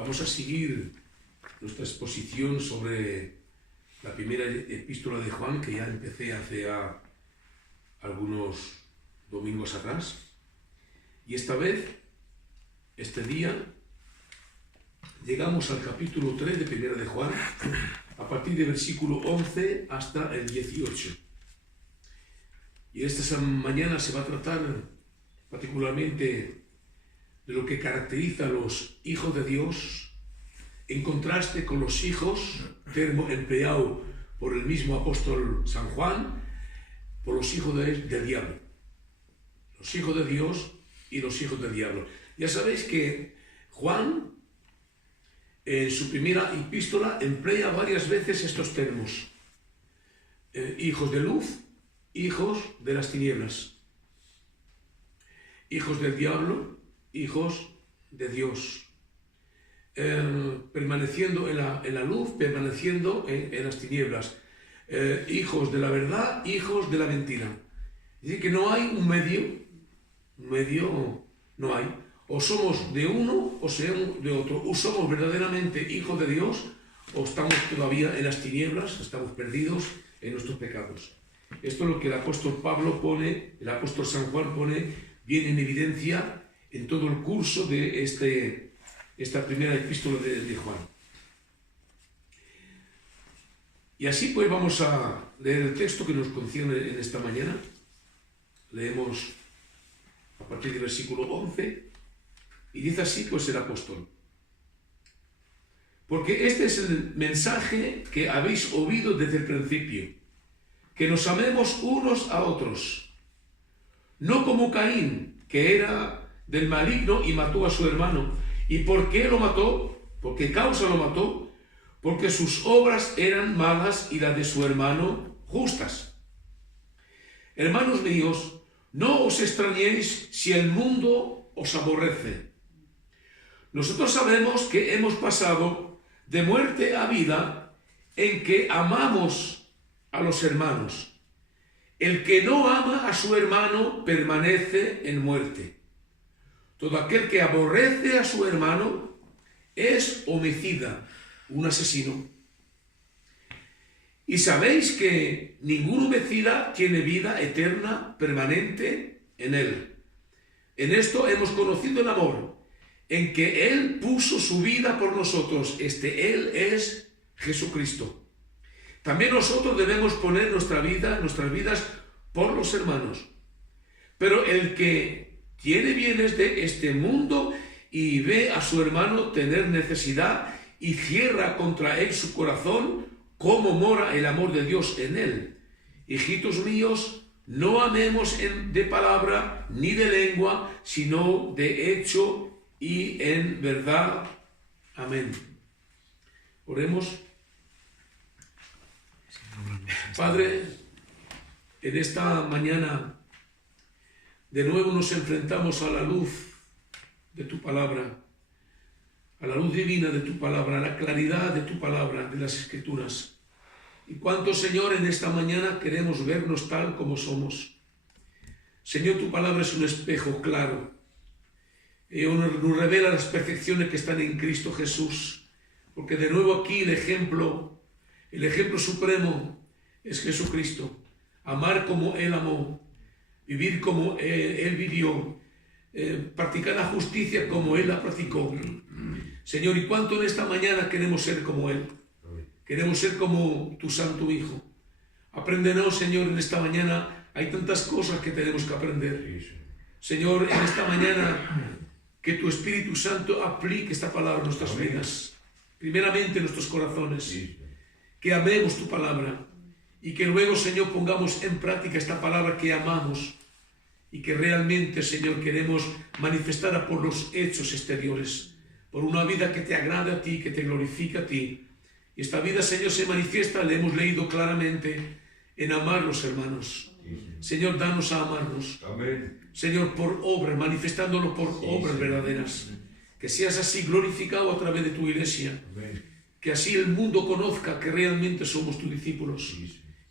Vamos a seguir nuestra exposición sobre la primera epístola de Juan, que ya empecé hace algunos domingos atrás. Y esta vez, este día, llegamos al capítulo 3 de primera de Juan, a partir del versículo 11 hasta el 18. Y esta mañana se va a tratar particularmente de lo que caracteriza a los hijos de Dios, en contraste con los hijos, termo empleado por el mismo apóstol San Juan, por los hijos del diablo. Los hijos de Dios y los hijos del diablo. Ya sabéis que Juan, en su primera epístola, emplea varias veces estos términos. Hijos de luz, hijos de las tinieblas. Hijos del diablo, hijos de Dios. Permaneciendo en la luz, permaneciendo en las tinieblas. Hijos de la verdad, hijos de la mentira. Es decir, que no hay un medio no hay. O somos de uno o seamos de otro. O somos verdaderamente hijos de Dios o estamos todavía en las tinieblas, estamos perdidos en nuestros pecados. Esto es lo que el apóstol Pablo pone, el apóstol San Juan pone bien en evidencia en todo el curso de esta primera epístola de Juan. Y así pues vamos a leer el texto que nos concierne en esta mañana. Leemos a partir del versículo 11 y dice así pues el apóstol: porque este es el mensaje que habéis oído desde el principio, que nos amemos unos a otros, no como Caín, que era del maligno y mató a su hermano. ¿Y por qué lo mató? ¿Por qué causa lo mató? Porque sus obras eran malas y las de su hermano justas. Hermanos míos, no os extrañéis si el mundo os aborrece. Nosotros sabemos que hemos pasado de muerte a vida en que amamos a los hermanos. El que no ama a su hermano permanece en muerte. Todo aquel que aborrece a su hermano es homicida, un asesino. Y sabéis que ningún homicida tiene vida eterna permanente en él. En esto hemos conocido el amor, en que Él puso su vida por nosotros. Él es Jesucristo. También nosotros debemos poner nuestras vidas por los hermanos. Pero el que tiene bienes de este mundo y ve a su hermano tener necesidad y cierra contra él su corazón, ¿cómo mora el amor de Dios en él? Hijitos míos, no amemos de palabra ni de lengua, sino de hecho y en verdad. Amén. Oremos. Padre, en esta mañana de nuevo nos enfrentamos a la luz de tu palabra, a la luz divina de tu palabra, a la claridad de tu palabra, de las Escrituras. Y cuánto, Señor, en esta mañana queremos vernos tal como somos. Señor, tu palabra es un espejo claro. Nos revela las perfecciones que están en Cristo Jesús. Porque de nuevo aquí el ejemplo supremo es Jesucristo. Amar como Él amó. Vivir como Él vivió, practicar la justicia como Él la practicó. Señor, y cuánto en esta mañana queremos ser como Él. Queremos ser como tu Santo Hijo. Apréndenos, Señor, en esta mañana hay tantas cosas que tenemos que aprender. Señor, en esta mañana que tu Espíritu Santo aplique esta palabra a nuestras vidas. Primeramente en nuestros corazones. Que amemos tu palabra. Y que luego, Señor, pongamos en práctica esta palabra que amamos y que realmente, Señor, queremos manifestar por los hechos exteriores, por una vida que te agrade a ti, que te glorifique a ti. Y esta vida, Señor, se manifiesta, le hemos leído claramente, en amar los hermanos. Señor, danos a amarnos. Amén. Señor, por obras, manifestándolo por obras verdaderas. Que seas así glorificado a través de tu iglesia. Amén. Que así el mundo conozca que realmente somos tus discípulos.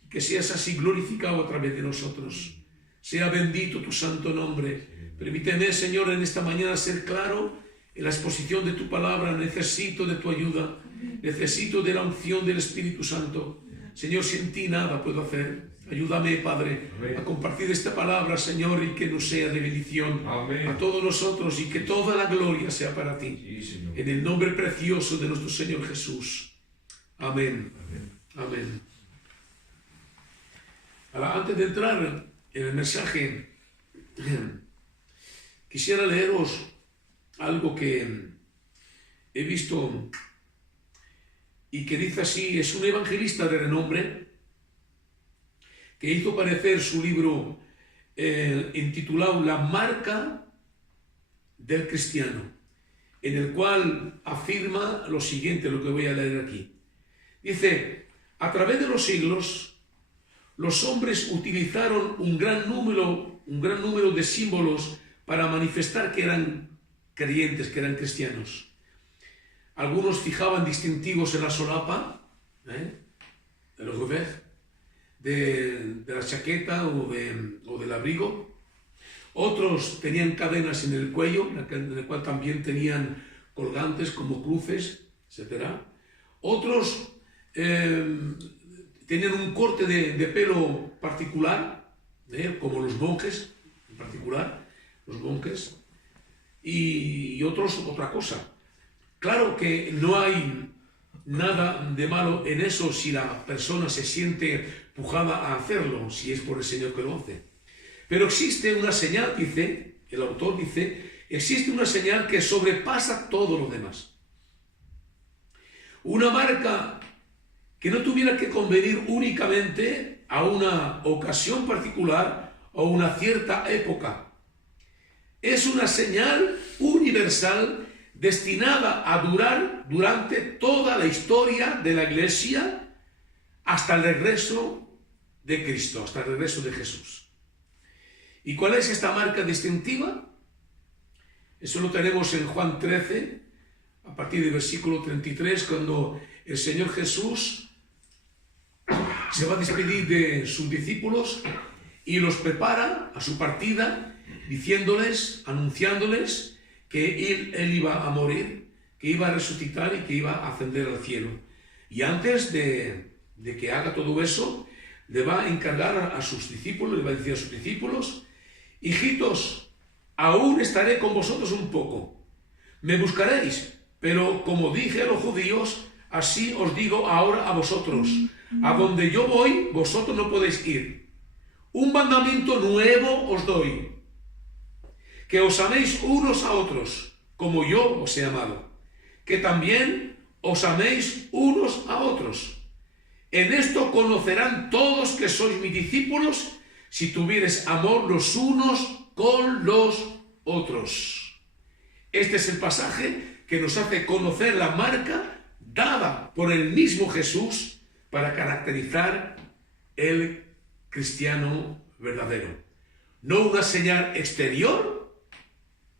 Que seas así glorificado a través de nosotros. Sea bendito tu santo nombre. Permíteme, Señor, en esta mañana ser claro en la exposición de tu palabra. Necesito de tu ayuda, necesito de la unción del Espíritu Santo. Señor, sin ti nada puedo hacer. Ayúdame, Padre, a compartir esta palabra, Señor, y que nos sea de bendición a todos nosotros, y que toda la gloria sea para ti. En el nombre precioso de nuestro Señor Jesús. Amén. Amén. Ahora, antes de entrar en el mensaje, quisiera leeros algo que he visto y que dice así. Es un evangelista de renombre que hizo aparecer su libro intitulado La marca del cristiano, en el cual afirma lo siguiente, lo que voy a leer aquí. Dice: a través de los siglos, los hombres utilizaron un gran número de símbolos para manifestar que eran creyentes, que eran cristianos. Algunos fijaban distintivos en la solapa, de los revers, de la chaqueta o del abrigo. Otros tenían cadenas en el cuello, en el cual también tenían colgantes como cruces, etc. Otros tenían un corte de pelo particular, como los monjes, en particular, los monjes, y otros otra cosa. Claro que no hay nada de malo en eso si la persona se siente pujada a hacerlo, si es por el Señor que lo hace. Pero existe una señal, dice, el autor dice, existe una señal que sobrepasa todo lo demás. Una marca que no tuviera que convenir únicamente a una ocasión particular o una cierta época. Es una señal universal destinada a durar durante toda la historia de la Iglesia hasta el regreso de Cristo, hasta el regreso de Jesús. ¿Y cuál es esta marca distintiva? Eso lo tenemos en Juan 13, a partir del versículo 33, cuando el Señor Jesús se va a despedir de sus discípulos y los prepara a su partida, diciéndoles, anunciándoles que él iba a morir, que iba a resucitar y que iba a ascender al cielo. Y antes de que haga todo eso, le va a encargar a sus discípulos, le va a decir a sus discípulos: hijitos, aún estaré con vosotros un poco. Me buscaréis, pero como dije a los judíos, así os digo ahora a vosotros: a donde yo voy, vosotros no podéis ir. Un mandamiento nuevo os doy, que os améis unos a otros, como yo os he amado, que también os améis unos a otros. En esto conocerán todos que sois mis discípulos, si tuviereis amor los unos con los otros. Este es el pasaje que nos hace conocer la marca dada por el mismo Jesús para caracterizar el cristiano verdadero. No una señal exterior,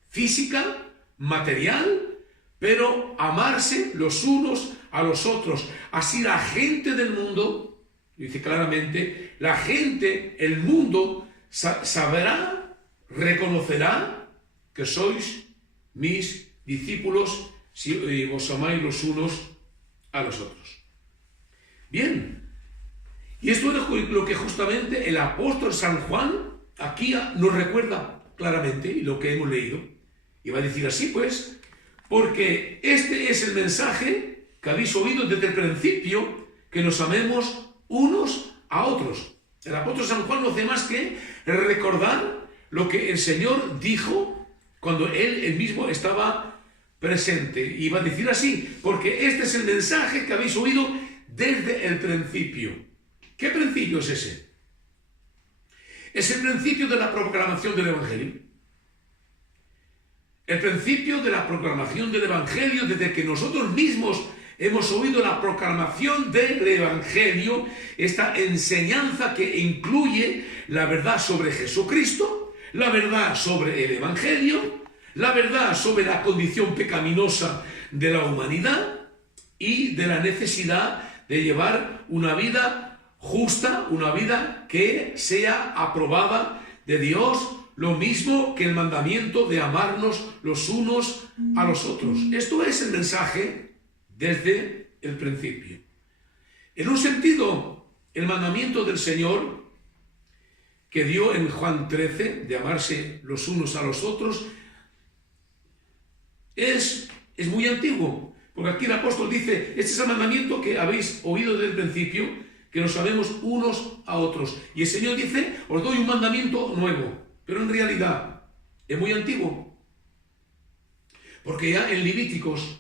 física, material, pero amarse los unos a los otros. Así la gente del mundo, dice claramente, la gente, el mundo, sabrá, reconocerá que sois mis discípulos si os amáis los unos a los otros. Bien, y esto es lo que justamente el apóstol San Juan aquí nos recuerda claramente, y lo que hemos leído. Y va a decir así, pues, porque este es el mensaje que habéis oído desde el principio, que nos amemos unos a otros. El apóstol San Juan no hace más que recordar lo que el Señor dijo cuando él mismo estaba presente. Y va a decir así, porque este es el mensaje que habéis oído desde el principio. ¿Qué principio es ese? Es el principio de la proclamación del Evangelio. El principio de la proclamación del Evangelio, desde que nosotros mismos hemos oído la proclamación del Evangelio, esta enseñanza que incluye la verdad sobre Jesucristo, la verdad sobre el Evangelio, la verdad sobre la condición pecaminosa de la humanidad y de la necesidad de llevar una vida justa, una vida que sea aprobada de Dios, lo mismo que el mandamiento de amarnos los unos a los otros. Esto es el mensaje desde el principio. En un sentido, el mandamiento del Señor que dio en Juan 13, de amarse los unos a los otros, es muy antiguo. Porque aquí el apóstol dice, este es el mandamiento que habéis oído desde el principio, que nos amemos unos a otros. Y el Señor dice, os doy un mandamiento nuevo, pero en realidad es muy antiguo. Porque ya en Levíticos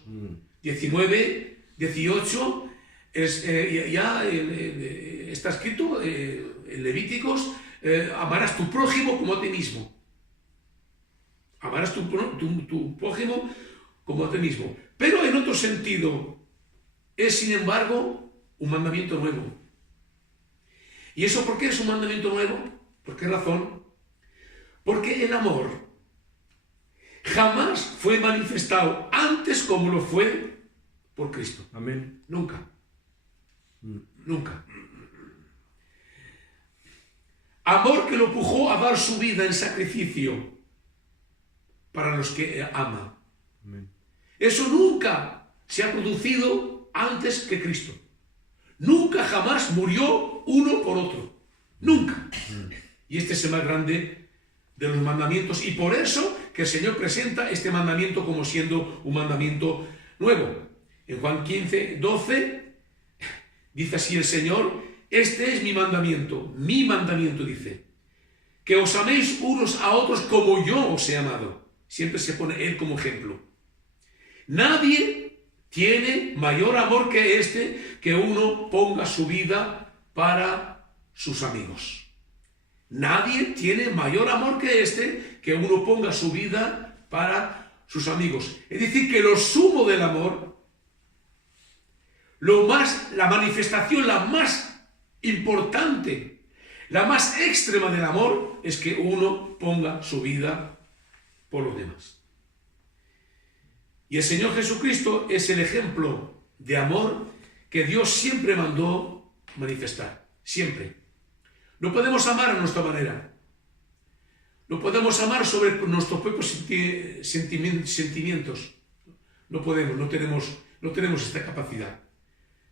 19, 18, está escrito en Levíticos, amarás tu prójimo como a ti mismo. Amarás tu prójimo como a ti mismo. Pero en otro sentido, es sin embargo un mandamiento nuevo. ¿Y eso por qué es un mandamiento nuevo? ¿Por qué razón? Porque el amor jamás fue manifestado antes como lo fue por Cristo. Amén. Nunca. Nunca. Amor que lo empujó a dar su vida en sacrificio para los que ama. Amén. Eso nunca se ha producido antes que Cristo. Nunca jamás murió uno por otro. Nunca. Y este es el más grande de los mandamientos. Y por eso que el Señor presenta este mandamiento como siendo un mandamiento nuevo. En Juan 15, 12, dice así el Señor, este es mi mandamiento dice, que os améis unos a otros como yo os he amado. Siempre se pone Él como ejemplo. Nadie tiene mayor amor que este, que uno ponga su vida para sus amigos. Nadie tiene mayor amor que este, que uno ponga su vida para sus amigos. Es decir, que lo sumo del amor, la manifestación, la más importante, la más extrema del amor, es que uno ponga su vida por los demás. Y el Señor Jesucristo es el ejemplo de amor que Dios siempre mandó manifestar. Siempre. No podemos amar a nuestra manera. No podemos amar sobre nuestros propios sentimientos. No podemos, no tenemos esta capacidad.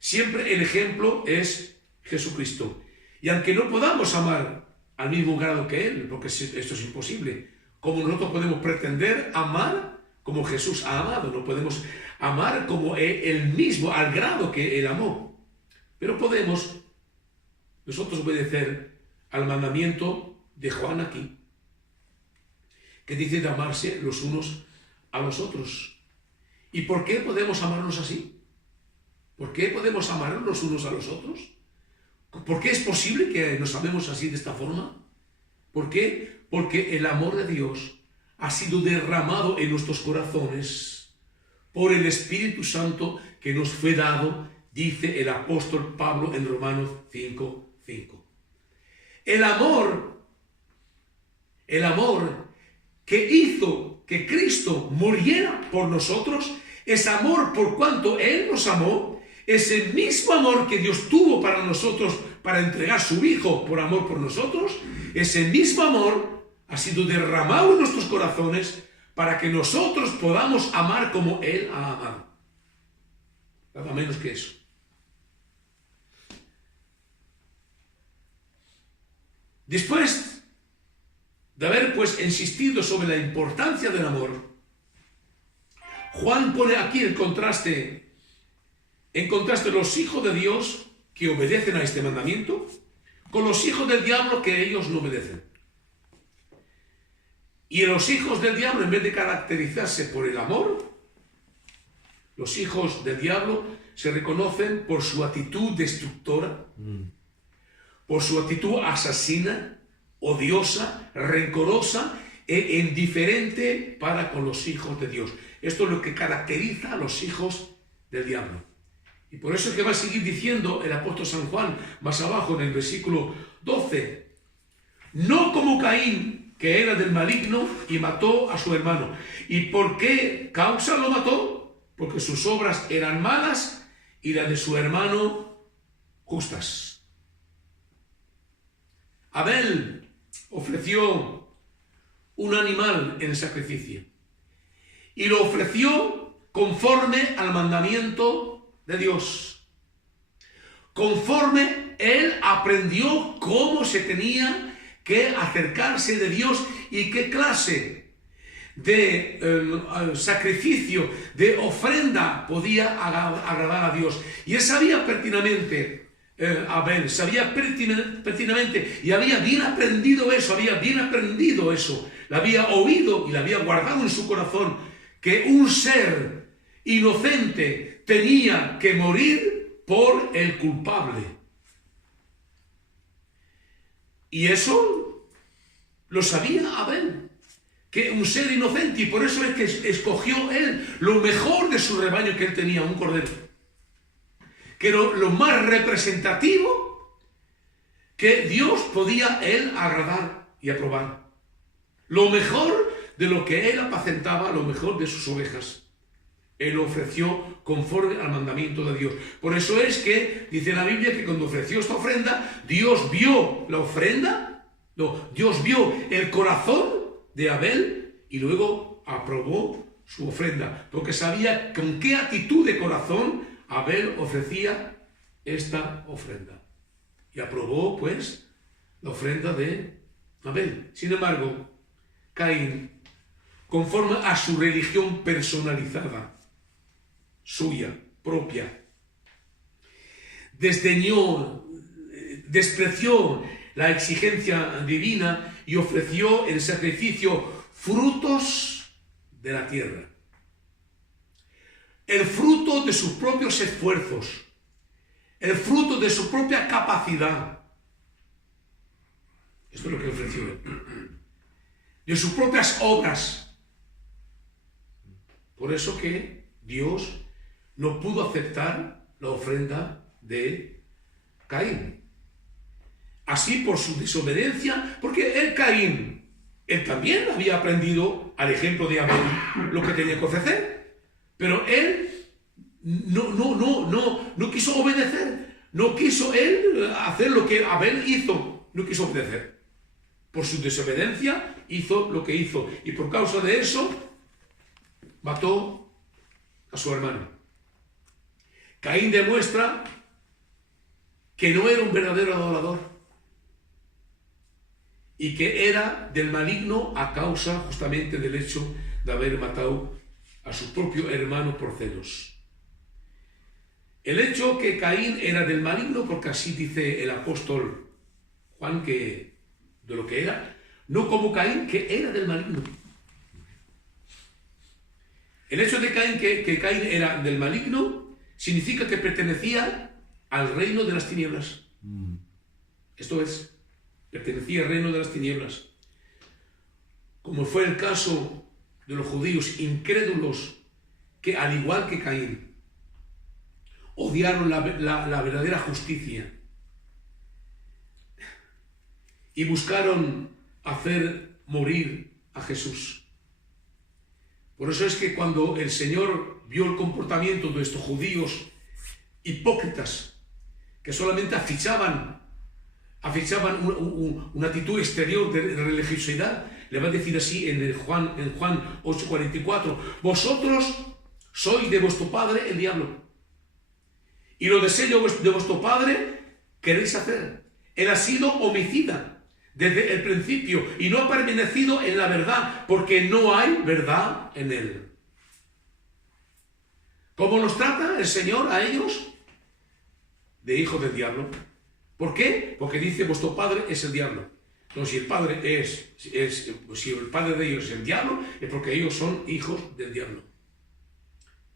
Siempre el ejemplo es Jesucristo. Y aunque no podamos amar al mismo grado que Él, porque esto es imposible, como nosotros podemos pretender amar como Jesús ha amado, no podemos amar como Él mismo, al grado que Él amó. Pero podemos nosotros obedecer al mandamiento de Juan aquí, que dice de amarse los unos a los otros. ¿Y por qué podemos amarnos así? ¿Por qué podemos amarnos los unos a los otros? ¿Por qué es posible que nos amemos así de esta forma? ¿Por qué? Porque el amor de Dios ha sido derramado en nuestros corazones por el Espíritu Santo que nos fue dado, dice el apóstol Pablo en Romanos 5:5. El amor que hizo que Cristo muriera por nosotros, es amor por cuanto Él nos amó, es el mismo amor que Dios tuvo para nosotros, para entregar su Hijo por amor por nosotros, ese mismo amor ha sido derramado en nuestros corazones para que nosotros podamos amar como Él ha amado. Nada menos que eso. Después de haber insistido sobre la importancia del amor, Juan pone aquí en contraste los hijos de Dios que obedecen a este mandamiento con los hijos del diablo que ellos no obedecen. Y los hijos del diablo, en vez de caracterizarse por el amor, los hijos del diablo se reconocen por su actitud destructora, por su actitud asesina, odiosa, rencorosa e indiferente para con los hijos de Dios. Esto es lo que caracteriza a los hijos del diablo. Y por eso es que va a seguir diciendo el apóstol San Juan más abajo en el versículo 12, no como Caín, que era del maligno y mató a su hermano. ¿Y por qué causa lo mató? Porque sus obras eran malas y las de su hermano justas. Abel ofreció un animal en sacrificio y lo ofreció conforme al mandamiento de Dios. Conforme él aprendió cómo se tenía que acercarse de Dios y qué clase de sacrificio, de ofrenda podía agradar a Dios. Y él sabía pertinentemente, Abel, sabía pertinentemente y había bien aprendido eso, lo había oído y lo había guardado en su corazón, que un ser inocente tenía que morir por el culpable. Y eso lo sabía Abel, que un ser inocente, y por eso es que escogió él lo mejor de su rebaño que él tenía, un cordero, que era lo más representativo que Dios podía él agradar y aprobar. Lo mejor de lo que él apacentaba, lo mejor de sus ovejas. Él lo ofreció conforme al mandamiento de Dios. Por eso es que dice la Biblia que cuando ofreció esta ofrenda, Dios vio la ofrenda, Dios vio el corazón de Abel y luego aprobó su ofrenda, porque sabía con qué actitud de corazón Abel ofrecía esta ofrenda. Y aprobó, pues, la ofrenda de Abel. Sin embargo, Caín, conforme a su religión personalizada, suya, propia, desdeñó, despreció la exigencia divina y ofreció en sacrificio frutos de la tierra. El fruto de sus propios esfuerzos, el fruto de su propia capacidad. Esto es lo que ofreció él. De sus propias obras. Por eso que Dios no pudo aceptar la ofrenda de Caín. Así por su desobediencia, porque Caín también había aprendido al ejemplo de Abel lo que tenía que ofrecer, pero él no quiso obedecer, no quiso él hacer lo que Abel hizo, no quiso obedecer. Por su desobediencia hizo lo que hizo, y por causa de eso mató a su hermano. Caín demuestra que no era un verdadero adorador y que era del maligno a causa justamente del hecho de haber matado a su propio hermano por celos. El hecho que Caín era del maligno, porque así dice el apóstol Juan que de lo que era, no como Caín, que era del maligno. El hecho de Caín, que Caín era del maligno, significa que pertenecía al reino de las tinieblas. Esto es, pertenecía al reino de las tinieblas. Como fue el caso de los judíos incrédulos, que al igual que Caín, odiaron la verdadera justicia y buscaron hacer morir a Jesús. Por eso es que cuando el Señor vio el comportamiento de estos judíos hipócritas, que solamente afichaban una actitud exterior de religiosidad, le va a decir así en Juan 8:44, vosotros sois de vuestro padre el diablo, y los deseos de vuestro padre queréis hacer. Él ha sido homicida desde el principio y no ha permanecido en la verdad, porque no hay verdad en él. ¿Cómo los trata el Señor a ellos? De hijos del diablo. ¿Por qué? Porque dice vuestro padre es el diablo. Entonces, si el padre de ellos es el diablo, es porque ellos son hijos del diablo.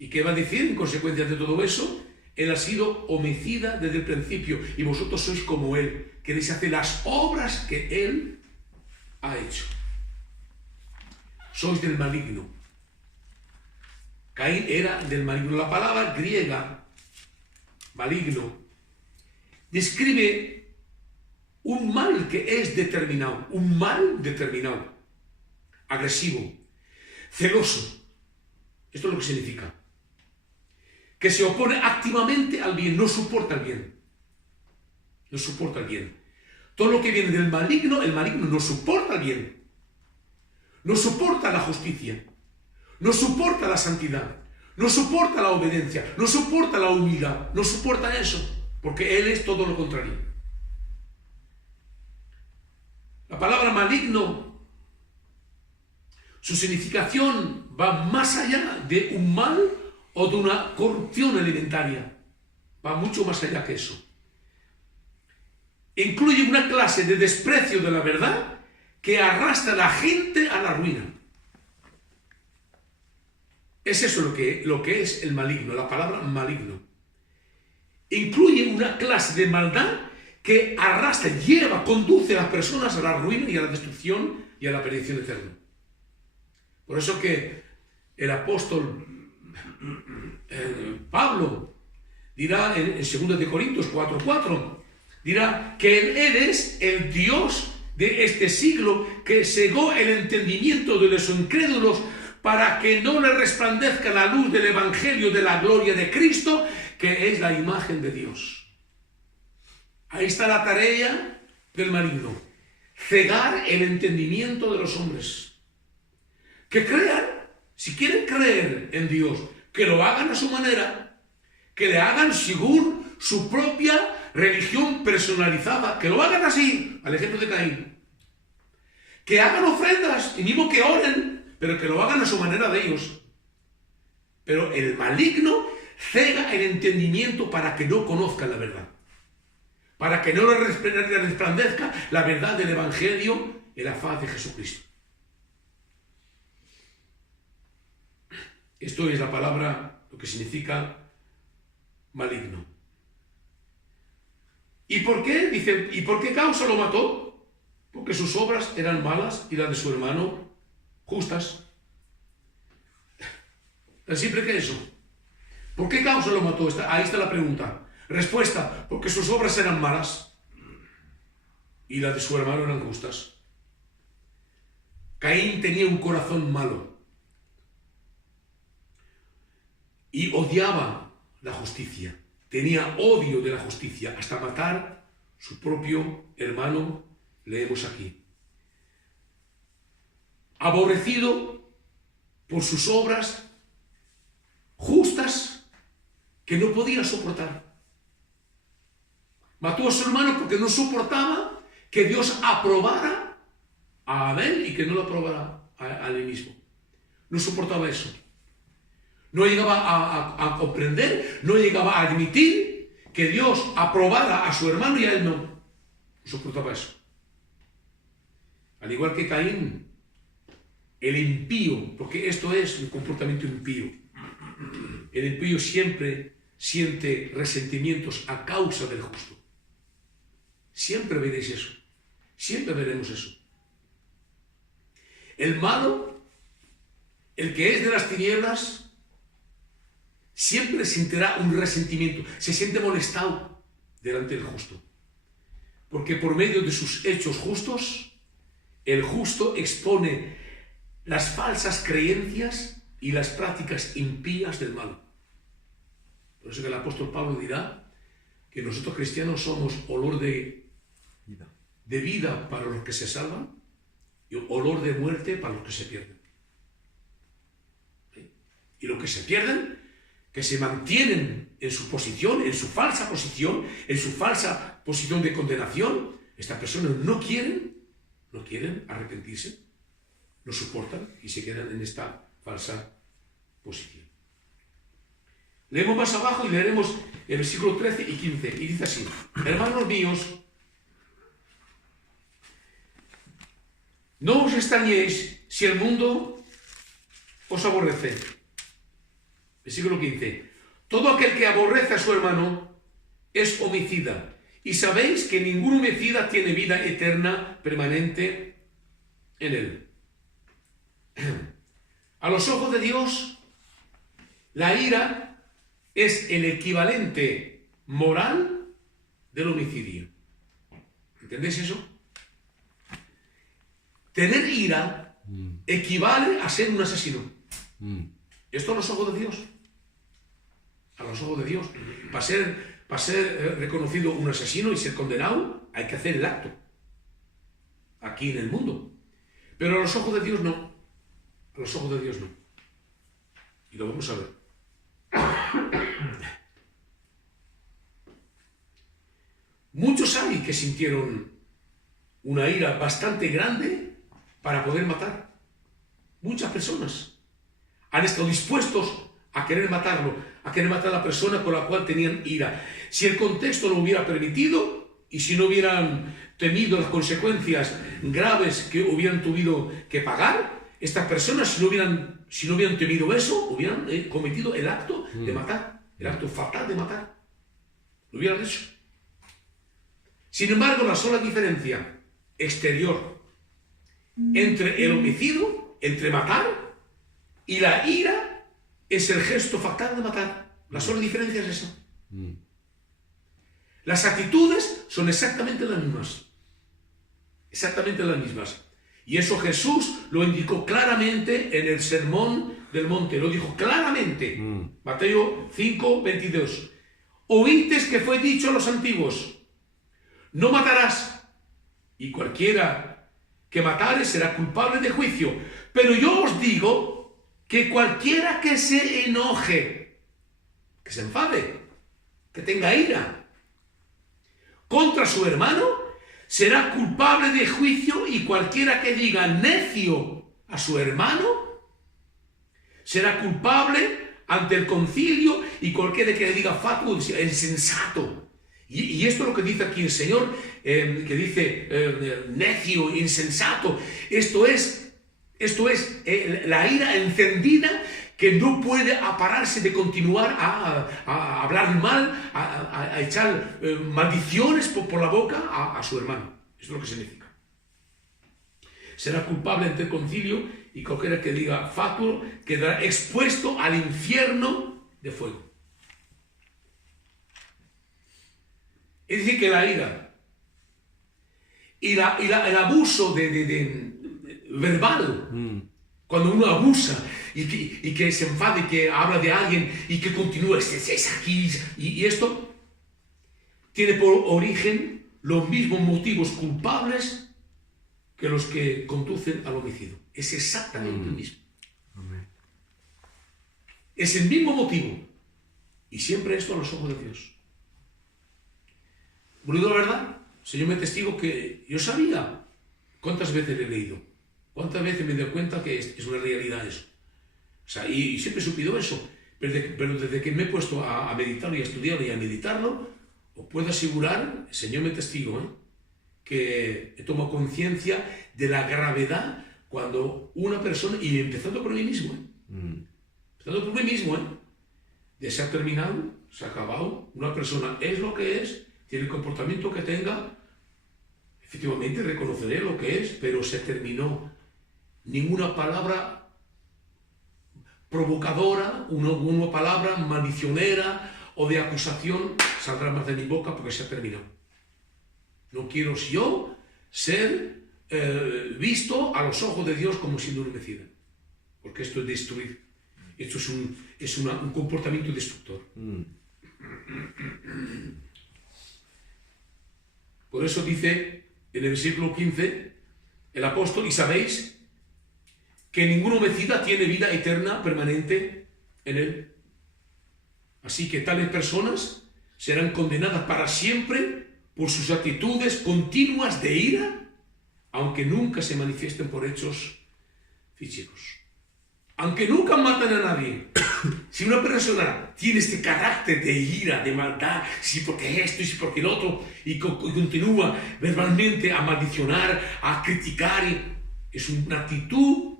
¿Y qué va a decir en consecuencia de todo eso? Él ha sido homicida desde el principio y vosotros sois como él, queréis hacer las obras que él ha hecho. Sois del maligno. Caín era del maligno. La palabra griega, maligno, describe un mal que es determinado, un mal determinado, agresivo, celoso. Esto es lo que significa. Que se opone activamente al bien, no soporta el bien. No soporta el bien. Todo lo que viene del maligno, el maligno no soporta el bien. no soporta la justicia, no soporta la santidad, no soporta la obediencia, no soporta la humildad, no soporta eso, porque él es todo lo contrario. La palabra maligno, su significación va más allá de un mal o de una corrupción alimentaria, va mucho más allá que eso. Incluye una clase de desprecio de la verdad que arrastra a la gente a la ruina. Es eso lo que es el maligno, la palabra maligno. Incluye una clase de maldad que arrastra, lleva, conduce a las personas a la ruina y a la destrucción y a la perdición eterna. Por eso que el apóstol Pablo dirá en 2 de Corintios 4:4, dirá que Él es el Dios de este siglo que cegó el entendimiento de los incrédulos para que no le resplandezca la luz del Evangelio de la gloria de Cristo, que es la imagen de Dios. Ahí está la tarea del maligno: cegar el entendimiento de los hombres. Que crean, si quieren creer en Dios, que lo hagan a su manera, que le hagan según su propia religión personalizada, que lo hagan así, al ejemplo de Caín. Que hagan ofrendas, y mismo que oren, pero que lo hagan a su manera de ellos. Pero el maligno cega el entendimiento para que no conozcan la verdad, para que no le resplandezca la verdad del Evangelio en la faz de Jesucristo. Esto es la palabra, lo que significa maligno. ¿Y por qué? Dice, ¿y por qué causa lo mató? Porque sus obras eran malas y las de su hermano justas. Tan simple que eso. ¿Por qué causa lo mató? Ahí está la pregunta. Respuesta: porque sus obras eran malas y las de su hermano eran justas. Caín tenía un corazón malo y odiaba la justicia. Tenía odio de la justicia hasta matar su propio hermano, leemos aquí. Aborrecido por sus obras justas que no podía soportar. Mató a su hermano porque no soportaba que Dios aprobara a Abel y que no lo aprobara a él mismo. No soportaba eso. No llegaba a comprender, no llegaba a admitir que Dios aprobara a su hermano y a él no. No soportaba eso. Al igual que Caín, el impío, porque esto es un comportamiento impío. El impío siempre siente resentimientos a causa del justo. Siempre veréis eso. Siempre veremos eso. El malo, el que es de las tinieblas, siempre sentirá un resentimiento, se siente molestado delante del justo. Porque por medio de sus hechos justos, el justo expone las falsas creencias y las prácticas impías del malo. Por eso que el apóstol Pablo dirá que nosotros cristianos somos olor de vida para los que se salvan y olor de muerte para los que se pierden. Y los que se pierden, que se mantienen en su posición, en su falsa posición, en su falsa posición de condenación, estas personas no quieren arrepentirse, no soportan y se quedan en esta falsa posición. Leemos más abajo y leeremos el versículo 13 y 15, y dice así: hermanos míos, no os extrañéis si el mundo os aborrece. Versículo 15. Todo aquel que aborrece a su hermano es homicida. Y sabéis que ningún homicida tiene vida eterna permanente en él. A los ojos de Dios, la ira es el equivalente moral del homicidio. ¿Entendéis eso? Tener ira equivale a ser un asesino. Esto a los ojos de Dios. A los ojos de Dios. Para ser reconocido un asesino y ser condenado, hay que hacer el acto. Aquí en el mundo. Pero a los ojos de Dios no. A los ojos de Dios no. Y lo vamos a ver. Muchos hay que sintieron una ira bastante grande para poder matar. Muchas personas han estado dispuestos a querer matarlo, a querer matar a la persona con la cual tenían ira. Si el contexto lo hubiera permitido y si no hubieran temido las consecuencias graves que hubieran tenido que pagar, estas personas, si no hubieran temido eso, hubieran cometido el acto de matar, el acto fatal de matar. Lo hubieran hecho. Sin embargo, la sola diferencia exterior entre el homicidio, entre matar y la ira, es el gesto fatal de matar. La sola diferencia es esa. Las actitudes son exactamente las mismas. Exactamente las mismas. Y eso Jesús lo indicó claramente en el Sermón del Monte. Lo dijo claramente. Mateo 5, 22. Oísteis que fue dicho a los antiguos: no matarás, y cualquiera que matare será culpable de juicio. Pero yo os digo que cualquiera que se enoje, que se enfade, que tenga ira contra su hermano, será culpable de juicio, y cualquiera que diga necio a su hermano será culpable ante el concilio, y cualquiera que le diga fatuo, insensato. Y esto es lo que dice aquí el Señor, que dice necio, insensato. Esto es la ira encendida que no puede pararse de continuar a hablar mal, a echar maldiciones por la boca a su hermano. Eso es lo que significa. Será culpable ante el concilio, y cualquiera que diga fatuo quedará expuesto al infierno de fuego. Es decir, que la ira y el abuso verbal, cuando uno abusa y que se enfade, que habla de alguien y que continúa, es aquí, y esto tiene por origen los mismos motivos culpables que los que conducen al homicidio. Es exactamente el mismo. Amén. Es el mismo motivo. Y siempre esto a los ojos de Dios. Bueno, la verdad, Señor me testigo que yo sabía cuántas veces he leído, cuántas veces me doy cuenta que es una realidad eso. O sea, y siempre he supido eso, pero desde que me he puesto a meditarlo y a estudiarlo y a meditarlo, os puedo asegurar, el Señor me testigo, que he tomado conciencia de la gravedad cuando una persona, y empezando por mí mismo, empezando por mí mismo, de se ha terminado, se ha acabado, una persona es lo que es, tiene el comportamiento que tenga, efectivamente reconoceré lo que es, pero se terminó. Ninguna palabra provocadora, una palabra maldicionera o de acusación saldrá más de mi boca, porque se ha terminado. No quiero yo ser visto a los ojos de Dios como siendo un homicida, porque esto es destruir. Esto es un comportamiento destructor. Por eso dice en el versículo 15 el apóstol: y sabéis que ningún homicida tiene vida eterna permanente en él. Así que tales personas serán condenadas para siempre por sus actitudes continuas de ira, aunque nunca se manifiesten por hechos físicos. Aunque nunca matan a nadie, si una persona tiene este carácter de ira, de maldad, si porque esto y si porque el otro, y continúa verbalmente a maldicionar, a criticar, es una actitud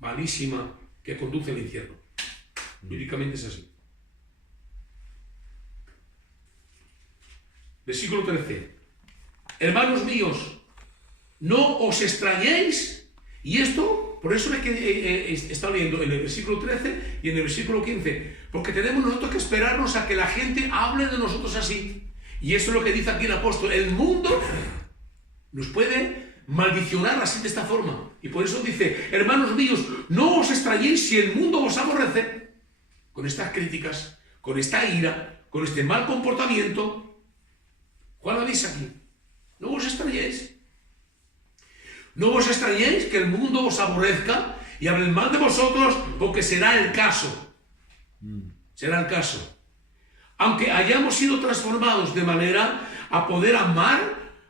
malísima que conduce al infierno. Bíblicamente es así. Versículo 13. Hermanos míos, no os extrañéis, y esto... Por eso es que está leyendo en el versículo 13 y en el versículo 15, porque tenemos nosotros que esperarnos a que la gente hable de nosotros así. Y eso es lo que dice aquí el apóstol. El mundo nos puede maldicionar así, de esta forma. Y por eso dice: hermanos míos, no os extrañéis si el mundo os aborrece con estas críticas, con esta ira, con este mal comportamiento. ¿Cuál la veis aquí? No os extrañéis. No os extrañéis que el mundo os aborrezca y hablen mal de vosotros, porque será el caso. Será el caso. Aunque hayamos sido transformados de manera a poder amar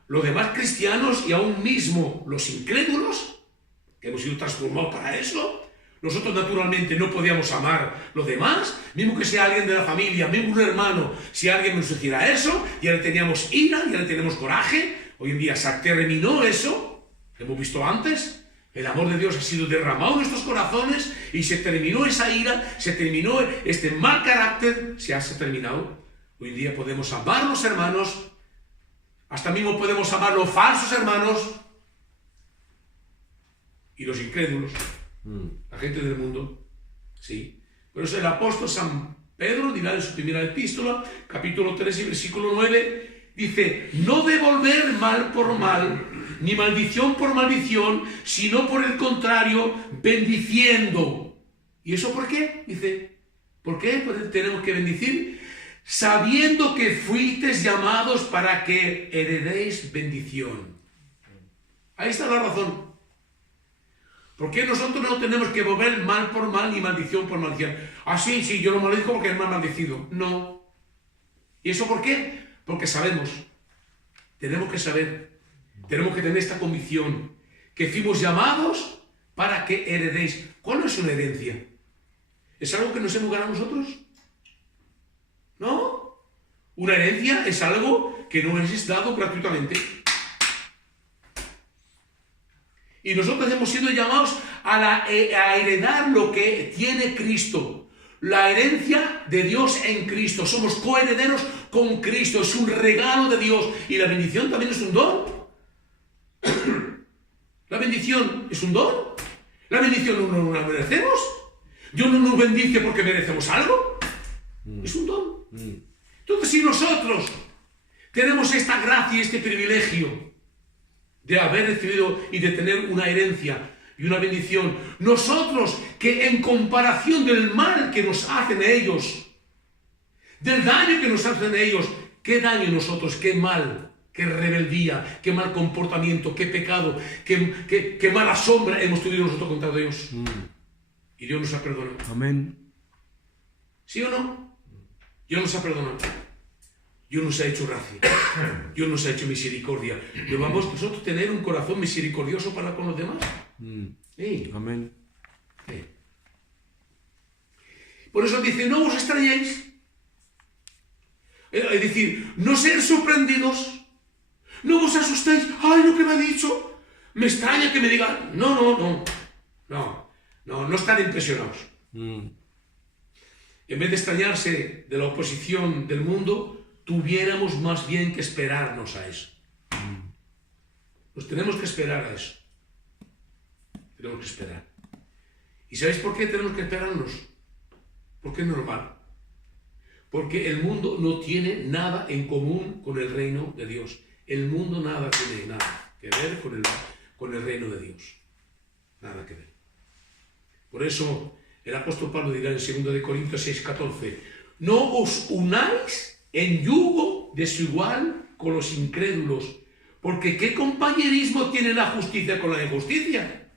los demás cristianos y aún mismo los incrédulos, que hemos sido transformados para eso, nosotros naturalmente no podíamos amar los demás, mismo que sea alguien de la familia, mismo un hermano, si alguien nos hiciera eso, ya le teníamos ira, ya le tenemos coraje. Hoy en día se terminó eso, lo hemos visto antes. El amor de Dios ha sido derramado en nuestros corazones y se terminó esa ira, se terminó este mal carácter, se ha terminado. Hoy en día podemos amar a los hermanos, hasta mismo podemos amar a los falsos hermanos y los incrédulos, la gente del mundo, sí. Por eso el apóstol San Pedro dirá en su primera epístola, capítulo 3 y versículo 9, dice, no devolver mal por mal, ni maldición por maldición, sino por el contrario, bendiciendo. ¿Y eso por qué? Dice, ¿por qué tenemos que bendecir? Sabiendo que fuisteis llamados para que heredéis bendición. Ahí está la razón. ¿Por qué nosotros no tenemos que volver mal por mal ni maldición por maldición? Ah, sí, yo lo maldizco porque él me ha maldecido. No. ¿Y eso por qué? Porque sabemos. Tenemos que saber. Tenemos que tener esta convicción. Que fuimos llamados para que heredéis. ¿Cuál es una herencia? ¿Es algo que nos hemos ganado nosotros? ¿No? Una herencia es algo que no es dado gratuitamente. Y nosotros hemos sido llamados a heredar lo que tiene Cristo. La herencia de Dios en Cristo. Somos coherederos con Cristo. Es un regalo de Dios. Y la bendición también es un don. La bendición es un don. La bendición no la merecemos. Dios no nos bendice porque merecemos algo. Es un don. Entonces, si nosotros tenemos esta gracia y este privilegio de haber recibido y de tener una herencia y una bendición, nosotros que en comparación del mal que nos hacen ellos, del daño que nos hacen ellos, qué daño nosotros, qué mal, qué rebeldía, qué mal comportamiento, qué pecado, qué mala sombra hemos tenido nosotros contra Dios. Y Dios nos ha perdonado. Amén. ¿Sí o no? Dios nos ha perdonado. Dios nos ha hecho gracia. Dios nos ha hecho misericordia. ¿Debamos nosotros tener un corazón misericordioso para con los demás? Sí. Amén. Sí. Por eso dice, no os extrañéis. Es decir, no sean sorprendidos. No os asustéis. ¡Ay, lo que me ha dicho! Me extraña que me digan. No están impresionados. En vez de extrañarse de la oposición del mundo, tuviéramos más bien que esperarnos a eso. Nos tenemos que esperar a eso. Tenemos que esperar. ¿Y sabéis por qué tenemos que esperarnos? Porque es normal. Porque el mundo no tiene nada en común con el reino de Dios. El mundo nada tiene nada que ver con el reino de Dios. Nada que ver. Por eso el apóstol Pablo dirá en 2 Corintios 6:14, no os unáis en yugo desigual con los incrédulos, porque ¿qué compañerismo tiene la justicia con la injusticia?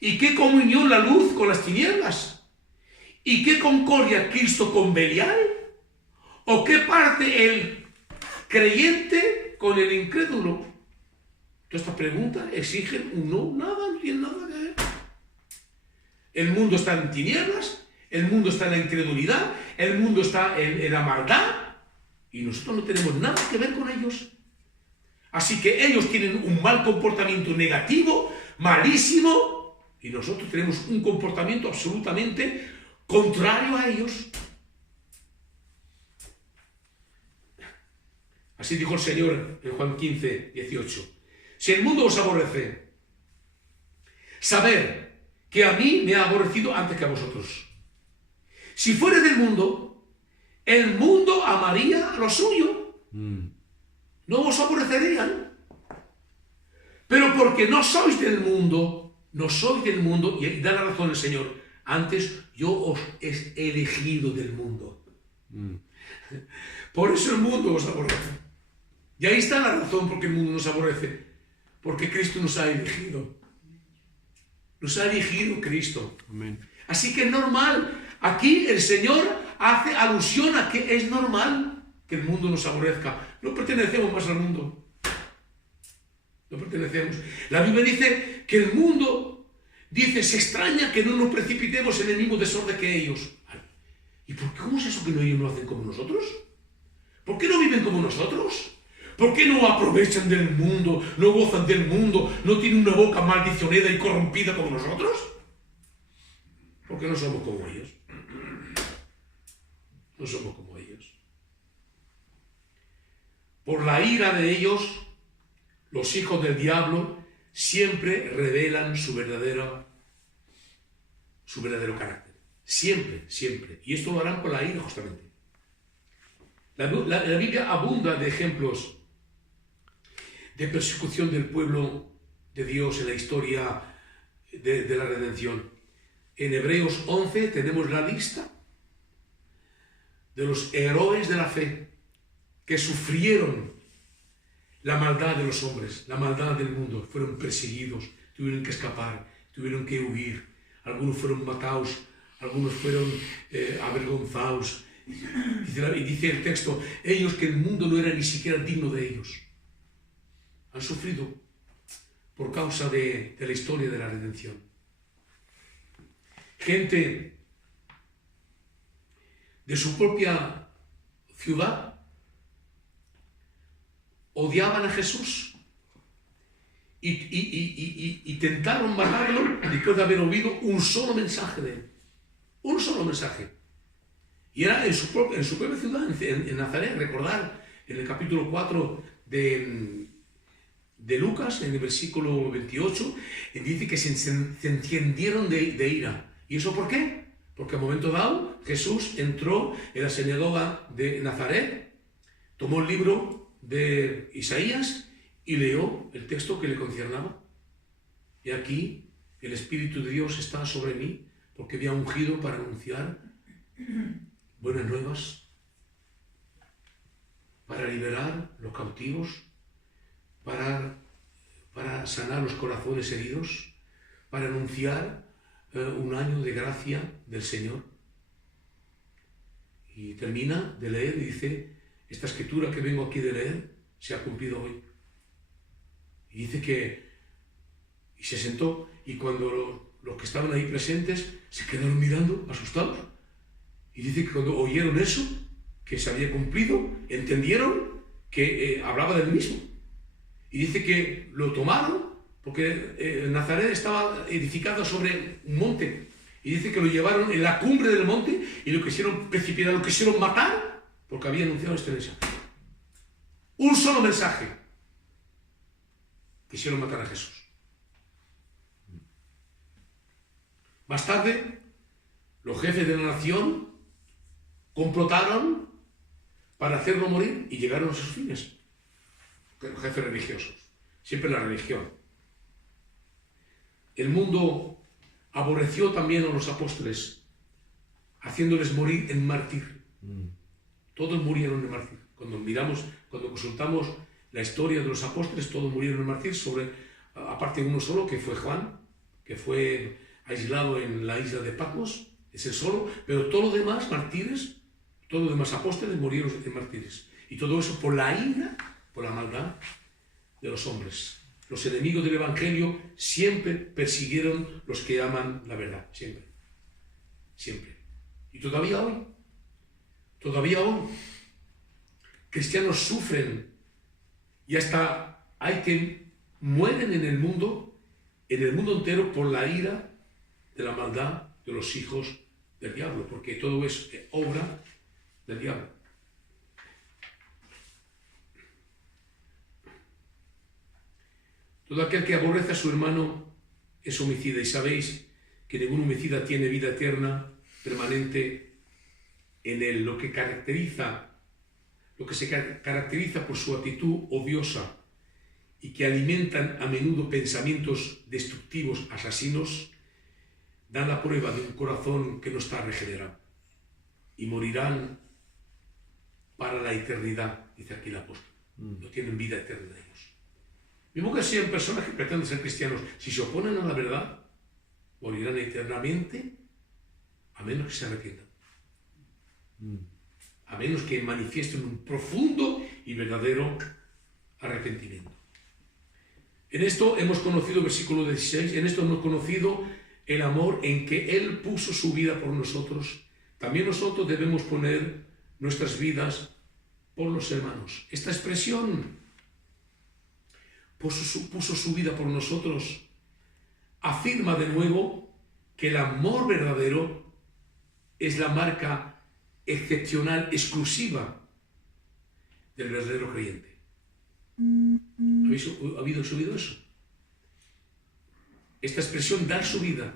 ¿Y qué comunión la luz con las tinieblas? ¿Y qué concordia Cristo con Belial? ¿O qué parte el creyente con el incrédulo? Toda esta pregunta exige no tiene nada que ver. El mundo está en tinieblas, el mundo está en la incredulidad, el mundo está en la maldad, y nosotros no tenemos nada que ver con ellos. Así que ellos tienen un mal comportamiento negativo, malísimo, y nosotros tenemos un comportamiento absolutamente contrario a ellos. Así dijo el Señor en Juan 15:18. Si el mundo os aborrece, sabed que a mí me ha aborrecido antes que a vosotros. Si fuera del mundo, el mundo amaría lo suyo. No os aborrecerían. Pero porque no sois del mundo, y da la razón el Señor, antes yo os he elegido del mundo. Por eso el mundo os aborrece. Y ahí está la razón por qué el mundo nos aborrece. Porque Cristo nos ha elegido. Nos ha elegido Cristo. Amén. Así que es normal. Aquí el Señor hace alusión a que es normal que el mundo nos aborrezca. No pertenecemos más al mundo. No pertenecemos. La Biblia dice que el mundo, dice, se extraña que no nos precipitemos en el mismo desorden que ellos. ¿Y por qué? ¿Cómo es eso que ellos no hacen como nosotros? ¿Por qué no viven como nosotros? ¿Por qué no aprovechan del mundo, no gozan del mundo, no tienen una boca maldicionera y corrompida como nosotros? ¿Por qué no somos como ellos? No somos como ellos. Por la ira de ellos, los hijos del diablo siempre revelan su verdadero carácter. Siempre, siempre. Y esto lo harán por la ira, justamente. La Biblia abunda de ejemplos de persecución del pueblo de Dios en la historia de la redención. En Hebreos 11 tenemos la lista de los héroes de la fe que sufrieron la maldad de los hombres, la maldad del mundo. Fueron perseguidos, tuvieron que escapar, tuvieron que huir. Algunos fueron matados, algunos fueron avergonzados. Y dice el texto, ellos que el mundo no era ni siquiera digno de ellos, han sufrido por causa de la historia de la redención. Gente de su propia ciudad odiaban a Jesús y intentaron matarlo después de haber oído un solo mensaje de él. Un solo mensaje. Y era en su propia ciudad, en Nazaret. Recordar en el capítulo 4 de Lucas, en el versículo 28, dice que se encendieron de ira. ¿Y eso por qué? Porque al momento dado Jesús entró en la sinagoga de Nazaret, tomó el libro de Isaías y leyó el texto que le concernaba. Y aquí el Espíritu de Dios está sobre mí porque me ha ungido para anunciar buenas nuevas, para liberar los cautivos, para sanar los corazones heridos, para anunciar un año de gracia del Señor. Y termina de leer y dice, esta escritura que vengo aquí de leer se ha cumplido hoy. Y dice que, y se sentó, y cuando los que estaban ahí presentes se quedaron mirando, asustados. Y dice que cuando oyeron eso, que se había cumplido, entendieron que hablaba del mismo. Y dice que lo tomaron, porque Nazaret estaba edificada sobre un monte. Y dice que lo llevaron en la cumbre del monte y lo quisieron precipitar, lo quisieron matar, porque había anunciado este mensaje. Un solo mensaje. Quisieron matar a Jesús. Más tarde, los jefes de la nación complotaron para hacerlo morir y llegaron a sus fines. Los jefes religiosos. Siempre la religión. El mundo aborreció también a los apóstoles, haciéndoles morir en mártir. Todos murieron en mártir. Cuando consultamos la historia de los apóstoles, todos murieron en mártir, aparte de uno solo, que fue Juan, que fue aislado en la isla de Patmos, ese solo, pero todos los demás mártires, todos los demás apóstoles murieron en mártires. Y todo eso por la ira, por la maldad de los hombres. Los enemigos del Evangelio siempre persiguieron los que aman la verdad, siempre. Siempre. Y todavía hoy, cristianos sufren y hasta hay que mueren en el mundo entero por la ira de la maldad de los hijos del diablo, porque todo es obra del diablo. Todo aquel que aborrece a su hermano es homicida, y sabéis que ningún homicida tiene vida eterna permanente en él. Lo que se caracteriza por su actitud odiosa y que alimentan a menudo pensamientos destructivos, asesinos, dan la prueba de un corazón que no está regenerado y morirán para la eternidad, dice aquí el apóstol. No tienen vida eterna ellos. Mismo que sean personas que pretenden ser cristianos, si se oponen a la verdad, morirán eternamente, a menos que se arrepientan. A menos que manifiesten un profundo y verdadero arrepentimiento. En esto hemos conocido, versículo 16, en esto hemos conocido el amor en que Él puso su vida por nosotros. También nosotros debemos poner nuestras vidas por los hermanos. Esta expresión, puso su vida por nosotros, afirma de nuevo que el amor verdadero es la marca excepcional, exclusiva del verdadero creyente. ¿Habéis oído eso? Esta expresión, dar su vida,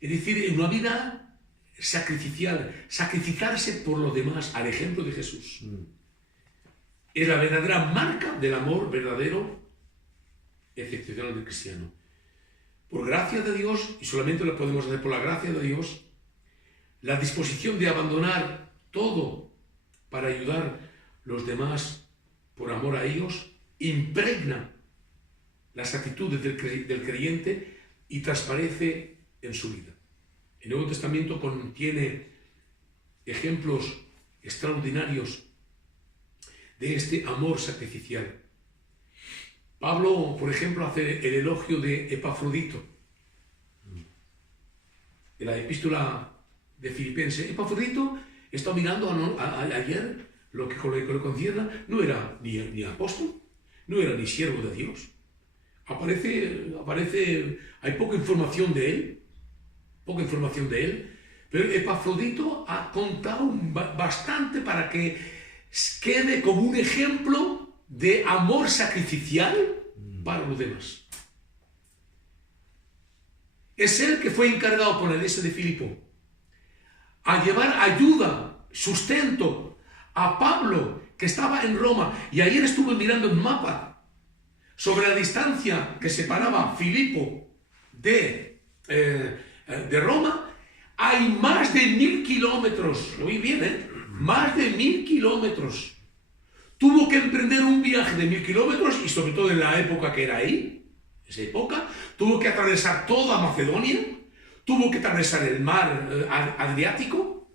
es decir, en una vida sacrificial, sacrificarse por los demás, al ejemplo de Jesús. Es la verdadera marca del amor verdadero, excepcional del cristiano. Por gracia de Dios, y solamente lo podemos hacer por la gracia de Dios, la disposición de abandonar todo para ayudar a los demás por amor a ellos, impregna las actitudes del creyente y transparece en su vida. El Nuevo Testamento contiene ejemplos extraordinarios de este amor sacrificial. Pablo, por ejemplo, hace el elogio de Epafrodito. En la epístola de Filipenses, Epafrodito, he estado mirando ayer lo que le concierne, no era ni apóstol, no era ni siervo de Dios. Aparece, hay poca información de él, pero Epafrodito ha contado bastante para que quede como un ejemplo de amor sacrificial para los demás. Es él que fue encargado por la iglesia de Filipo a llevar ayuda, sustento a Pablo, que estaba en Roma. Y ayer estuve mirando el mapa sobre la distancia que separaba Filipo de Roma. Hay más de 1000 kilómetros. Lo oí bien, ¿eh? Más de 1000 kilómetros. Tuvo que emprender un viaje de 1000 kilómetros, y sobre todo en la época que era ahí, esa época, tuvo que atravesar toda Macedonia, tuvo que atravesar el mar Adriático,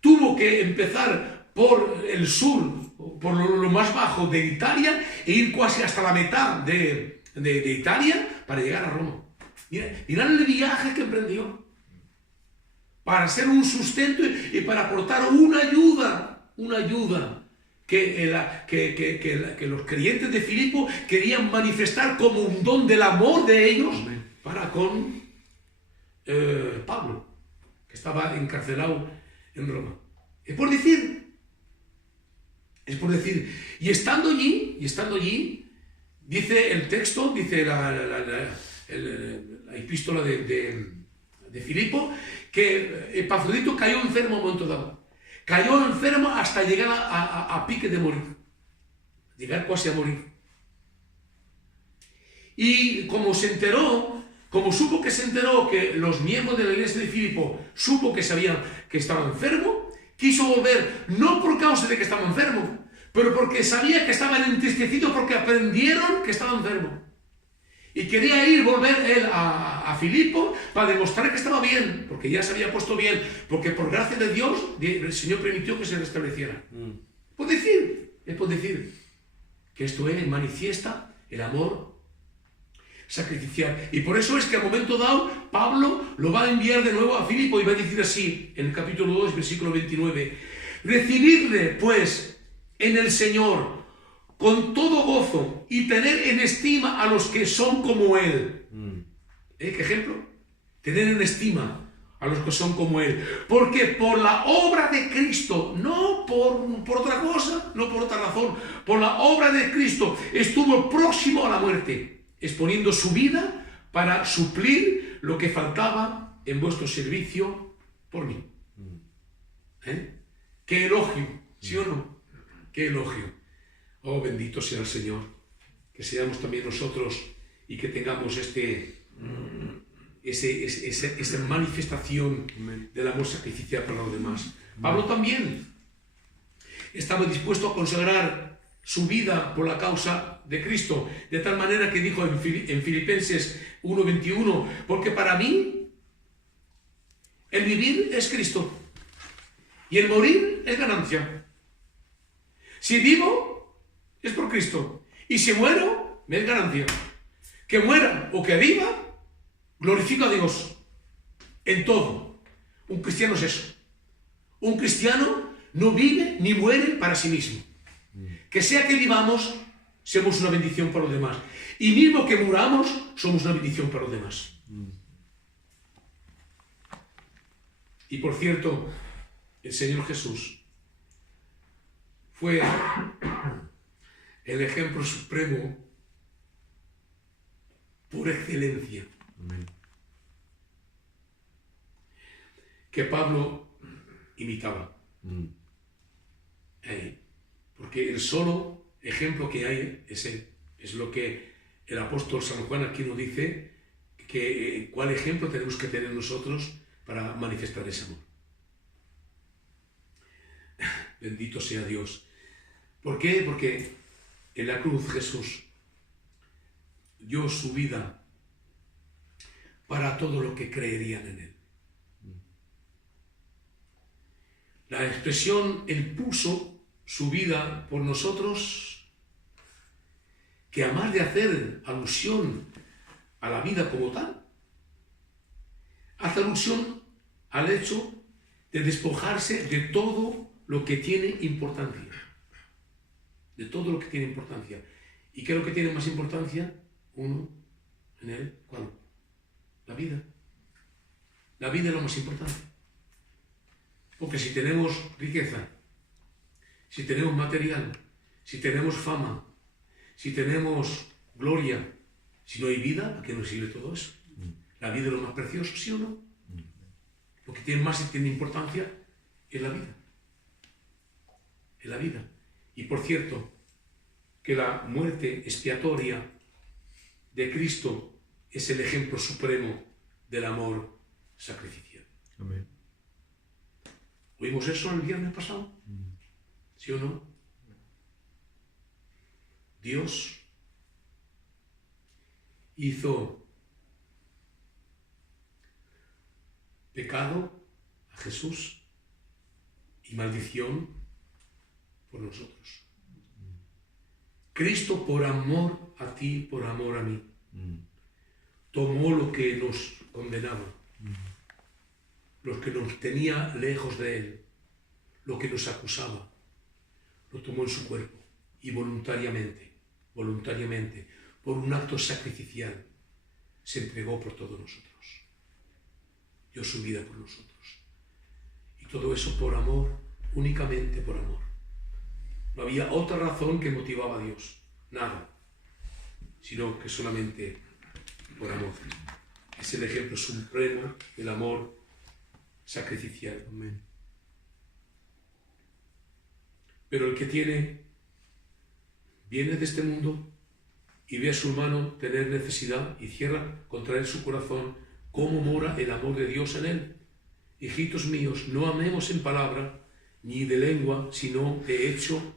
tuvo que empezar por el sur, por lo más bajo de Italia, e ir casi hasta la mitad de Italia para llegar a Roma. Mirad el viaje que emprendió para ser un sustento y para aportar una ayuda que los creyentes de Filipo querían manifestar como un don del amor de ellos para con Pablo, que estaba encarcelado en Roma. Es por decir, y estando allí, dice el texto, dice la epístola de Filipo, que Epafrodito cayó enfermo a un momento dado. Cayó enfermo hasta llegar a pique de morir. Llegar casi a morir. Y como supo que los miembros de la iglesia de Filipo supo que estaba enfermo, quiso volver, no por causa de que estaba enfermo, pero porque sabía que estaban entristecidos porque aprendieron que estaba enfermo. Y quería volver él a Filipo para demostrar que estaba bien, porque ya se había puesto bien, porque por gracia de Dios el Señor permitió que se restableciera. Es por decir que esto manifiesta el amor sacrificial. Y por eso es que al momento dado, Pablo lo va a enviar de nuevo a Filipo y va a decir así, en el capítulo 2, versículo 29, recibidle pues en el Señor con todo gozo y tener en estima a los que son como Él. ¿Qué ejemplo? Tener en estima a los que son como Él. Porque por la obra de Cristo, no por otra cosa, no por otra razón, por la obra de Cristo estuvo próximo a la muerte, exponiendo su vida para suplir lo que faltaba en vuestro servicio por mí. ¡Qué elogio! ¿Sí o no? ¡Qué elogio! Oh, bendito sea el Señor, que seamos también nosotros y que tengamos esa manifestación del amor sacrificial para los demás. Pablo también estaba dispuesto a consagrar su vida por la causa de Cristo, de tal manera que dijo en Filipenses 1:21, porque para mí el vivir es Cristo y el morir es ganancia. Si vivo es por Cristo y si muero me es ganancia. Que muera o que viva, glorifico a Dios en todo. Un cristiano es eso. Un cristiano no vive ni muere para sí mismo. Que sea que vivamos, somos una bendición para los demás. Y mismo que muramos, somos una bendición para los demás. Y por cierto, el Señor Jesús fue el ejemplo supremo por excelencia. Amén. Que Pablo imitaba. Porque el solo ejemplo que hay es él. Es lo que el apóstol San Juan aquí nos dice, que cuál ejemplo tenemos que tener nosotros para manifestar ese amor. Bendito sea Dios. ¿Por qué? Porque en la cruz Jesús dio su vida para todo lo que creerían en él. La expresión él puso su vida por nosotros, que además de hacer alusión a la vida como tal, hace alusión al hecho de despojarse de todo lo que tiene importancia. De todo lo que tiene importancia. ¿Y qué es lo que tiene más importancia? Uno, en él, ¿cuál? La vida. La vida es lo más importante. Porque si tenemos riqueza, si tenemos material, si tenemos fama, si tenemos gloria, si no hay vida, ¿para qué nos sirve todo eso? La vida es lo más precioso, ¿sí o no? Lo que tiene más y tiene importancia es la vida. Es la vida. Y por cierto, que la muerte expiatoria de Cristo es el ejemplo supremo del amor sacrificial. Amén. ¿Oímos eso el viernes pasado? ¿Sí o no? Dios hizo pecado a Jesús y maldición por nosotros. Cristo, por amor a ti, por amor a mí, tomó lo que nos condenaba, lo que nos tenía lejos de él, lo que nos acusaba, lo tomó en su cuerpo y voluntariamente, por un acto sacrificial, se entregó por todos nosotros. Dio su vida por nosotros. Y todo eso por amor, únicamente por amor. No había otra razón que motivaba a Dios, nada, sino que solamente por amor. Es el ejemplo supremo del amor sacrificial. Amén. Pero el que viene de este mundo y ve a su hermano tener necesidad y cierra contra él su corazón, ¿cómo mora el amor de Dios en él? Hijitos míos, no amemos en palabra ni de lengua, sino de hecho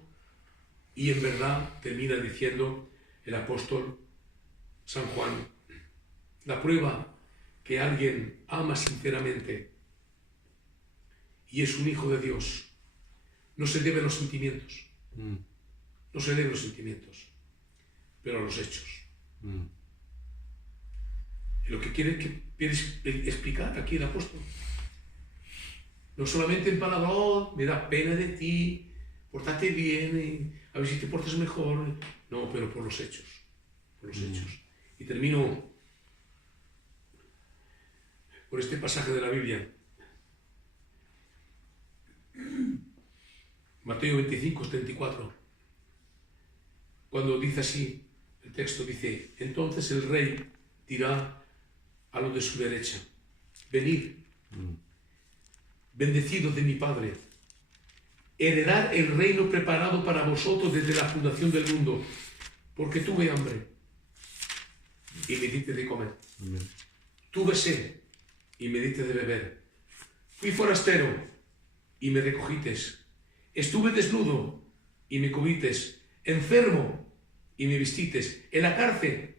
y en verdad, termina diciendo el apóstol San Juan. La prueba que alguien ama sinceramente y es un hijo de Dios no se debe a los sentimientos, no se debe a los sentimientos, pero a los hechos. Lo que quiere explicar aquí el apóstol. No solamente en palabras, oh, me da pena de ti, pórtate bien, a ver si te portas mejor. No, pero por los hechos, por los hechos. Y termino por este pasaje de la Biblia. Mateo 25, 34. Cuando dice así, el texto dice, entonces el rey dirá a los de su derecha, venid, bendecidos de mi Padre, heredad el reino preparado para vosotros desde la fundación del mundo, porque tuve hambre y me diste de comer, tuve sed y me diste de beber, fui forastero y me recogites, estuve desnudo y me cubrites, enfermo y me vistites, en la cárcel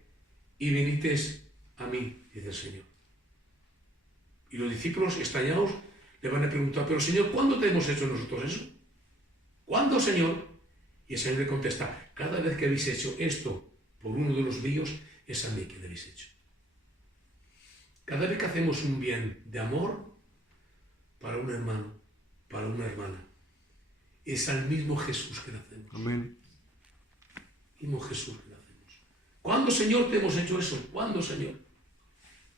y vinites a mí, dice el Señor. Y los discípulos extrañados le van a preguntar, pero Señor, ¿cuándo te hemos hecho nosotros eso? ¿Cuándo, Señor? Y el Señor le contesta, cada vez que habéis hecho esto por uno de los míos, es a mí que lo habéis hecho. Cada vez que hacemos un bien de amor para un hermano, para una hermana, es al mismo Jesús que lo hacemos. Amén. Mismo Jesús que lo hacemos. ¿Cuándo, Señor, te hemos hecho eso? ¿Cuándo, Señor?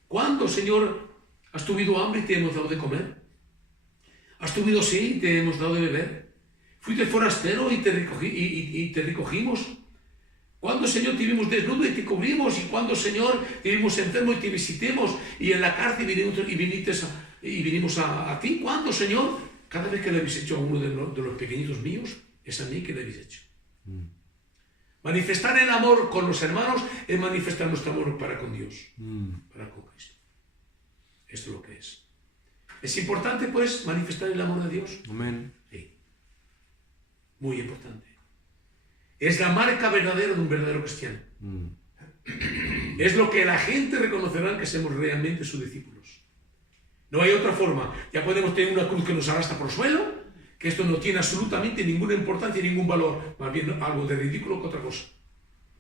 ¿Cuándo, Señor, has tenido hambre y te hemos dado de comer? ¿Has tenido sed y te hemos dado de beber? ¿Fuiste forastero y te recogimos? ¿Cuándo, Señor, te vimos desnudo y te cubrimos? ¿Y cuándo, Señor, te vimos enfermo y te visitemos? ¿Y en la cárcel vinimos a ti? ¿Cuándo, Señor? Cada vez que le habéis hecho a uno de los pequeñitos míos, es a mí que le habéis hecho. Manifestar el amor con los hermanos es manifestar nuestro amor para con Dios, para con Cristo. Esto es lo que es. ¿Es importante, pues, manifestar el amor de Dios? Amén. Sí. Muy importante. Es la marca verdadera de un verdadero cristiano. Es lo que la gente reconocerá que somos realmente sus discípulos. No hay otra forma. Ya podemos tener una cruz que nos arrastra por el suelo, que esto no tiene absolutamente ninguna importancia y ningún valor, más bien algo de ridículo que otra cosa.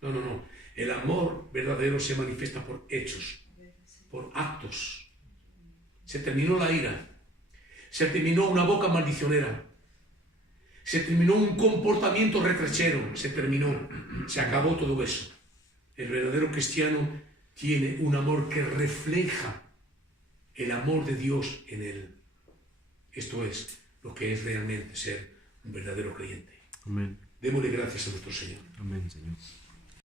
No, no, no. El amor verdadero se manifiesta por hechos, por actos. Se terminó la ira, se terminó una boca maldicionera, se terminó un comportamiento retrechero, se acabó todo eso. El verdadero cristiano tiene un amor que refleja el amor de Dios en él. Esto es lo que es realmente ser un verdadero creyente. Amén. Démosle gracias a nuestro Señor. Amén, Señor.